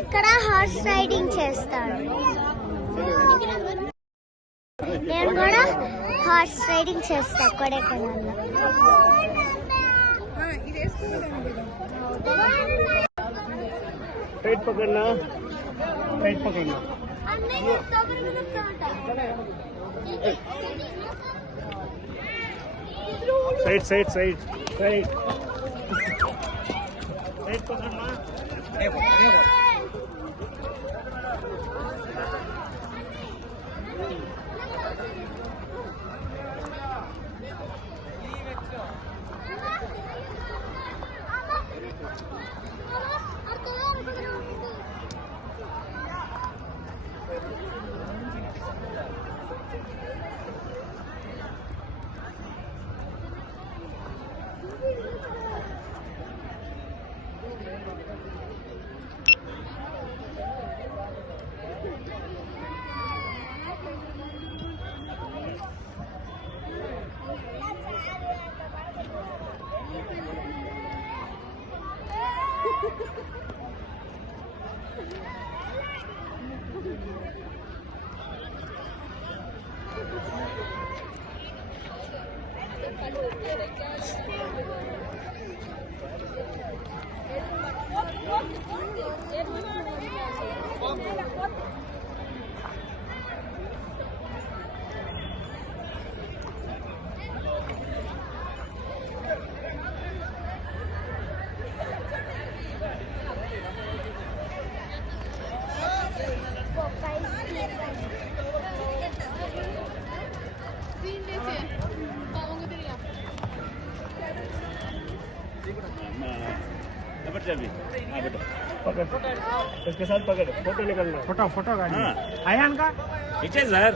ఇక్కడ horse riding చేస్తాడు. నేను కూడా హార్స్ రైడింగ్ చేస్తా కొడైకెనాల్లో. टाइट पकड़ना, टाइट पकड़ना. Side side side side tight पकड़ना. पकड़ इसके साथ पकड़, फोटो निकलना. फोटो फोटो गाड़ी आयान का पीछे सर.